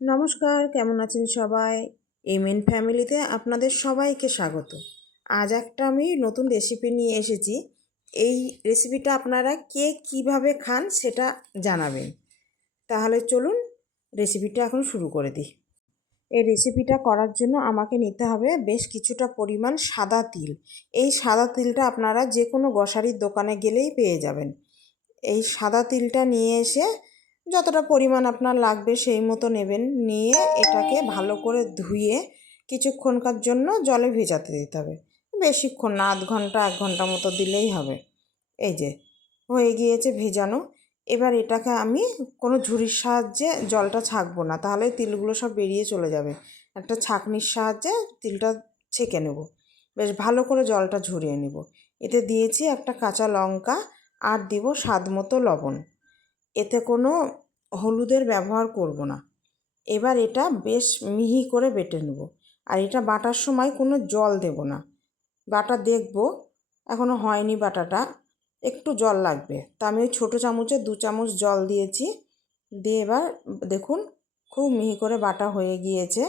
নমস্কার, কেমন আছেন সবাই? এমএন ফ্যামিলিতে আপনাদের সবাইকে স্বাগত। আজ একটা আমি নতুন রেসিপি নিয়ে এসেছি। এই রেসিপিটা আপনারা কে কীভাবে খান সেটা জানাবেন। তাহলে চলুন রেসিপিটা এখন শুরু করে দিই। এই রেসিপিটা করার জন্য আমাকে নিতে হবে বেশ কিছুটা পরিমাণ সাদা তিল। এই সাদা তিলটা আপনারা যে কোনো গ্রসারির দোকানে গেলেই পেয়ে যাবেন। এই সাদা তিলটা নিয়ে এসে যতটা পরিমাণ আপনার লাগবে সেই মতো নেবেন, নিয়ে এটাকে ভালো করে ধুয়ে কিছুক্ষণকার জন্য জলে ভেজাতে দিতে হবে। বেশিক্ষণ না, আধ ঘন্টা 1 ঘন্টা মতো দিলেই হবে। এই যে হয়ে গিয়েছে ভেজানো। এবার এটাকে আমি কোনো ঝুড়ির সাহায্যে জলটা ছাঁকবো না, তাহলে তিলগুলো সব বেরিয়ে চলে যাবে। একটা ছাঁকনির সাহায্যে তিলটা ছেঁকে নেব, বেশ ভালো করে জলটা ঝরিয়ে নেব। এতে দিয়েছি একটা কাঁচা লঙ্কা আর দিব স্বাদ মতো লবণ। এতে কোনো হলুদের ব্যবহার করব না। এবার এটা বেশ মিহি করে বেটে নেব। আর এটা বাটার সময় কোনো জল দেব না। বাটা দেখব এখনও হয়নি, বাটাটা একটু জল লাগবে, তা আমি ওই ছোটো চামচে 2 চামচ জল দিয়েছি। দিয়ে এবার দেখুন খুব মিহি করে বাটা হয়ে গিয়েছে।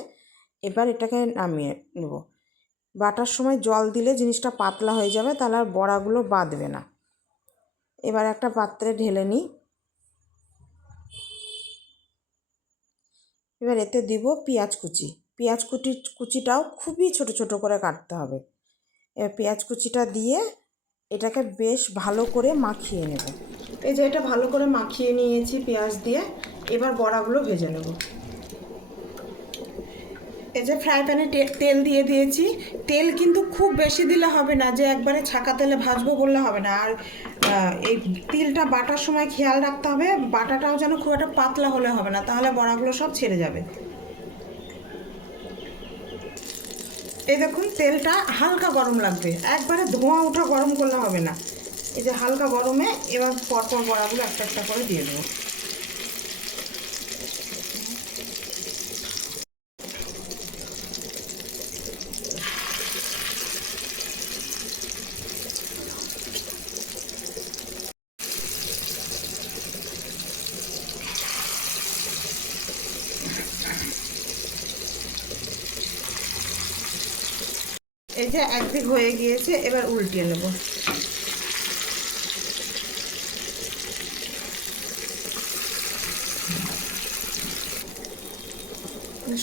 এবার এটাকে নামিয়ে নেব। বাটার সময় জল দিলে জিনিসটা পাতলা হয়ে যাবে, তাহলে আর বড়াগুলো বাঁধবে না। এবার একটা পাত্রে ঢেলে নিই। এবার এতে দিব পেঁয়াজ কুচি। পেঁয়াজ কুচিটাও খুবই ছোট ছোট করে কাটতে হবে। এবার পেঁয়াজ কুচিটা দিয়ে এটাকে বেশ ভালো করে মাখিয়ে নেব। এই যে এটা ভালো করে মাখিয়ে নিয়েছি পেঁয়াজ দিয়ে। এবার বড়াগুলো ভেজে নেব। এই যে ফ্রাই প্যানে তেল দিয়ে দিয়েছি। তেল কিন্তু খুব বেশি দিলে হবে না, যে একবারে ছাকা তেলে ভাজবো বললে হবে না। আর এই তিলটা বাটার সময় খেয়াল রাখতে হবে, বাটাটাও যেন খুব একটা পাতলা হলে হবে না, তাহলে বড়াগুলো সব ছেড়ে যাবে। এই দেখুন তেলটা হালকা গরম লাগবে, একবারে ধোঁয়া ওঠা গরম করলে হবে না। এই যে হালকা গরমে এবার পরপর বড়াগুলো একটা একটা করে দিয়ে দেবো। এই যে একদিক হয়ে গিয়েছে, এবার উল্টিয়ে নেব।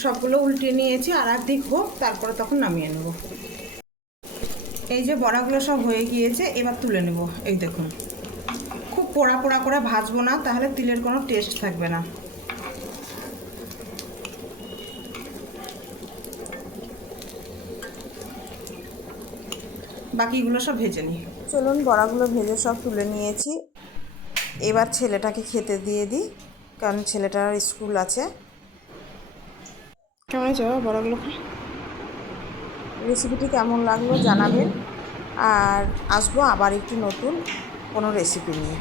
সবগুলো উল্টিয়ে নিয়েছি, আর একদিক হোক, তারপরে তখন নামিয়ে নেব। এই যে বড়াগুলো সব হয়ে গিয়েছে, এবার তুলে নেব। এই দেখুন খুব পোড়া পোড়া করে ভাজবো না, তাহলে তিলের কোনো টেস্ট থাকবে না। বাকিগুলো সব ভেজে নিই। চলুন বড়াগুলো ভেজে সব তুলে নিয়েছি। এবার ছেলেটাকে খেতে দিয়ে দিই, কারণ ছেলেটার স্কুল আছে। কেমন হয়েছে বড়াগুলো? রেসিপিটি কেমন লাগলো জানাবেন। আর আসবো আবার একটি নতুন কোনো রেসিপি নিয়ে।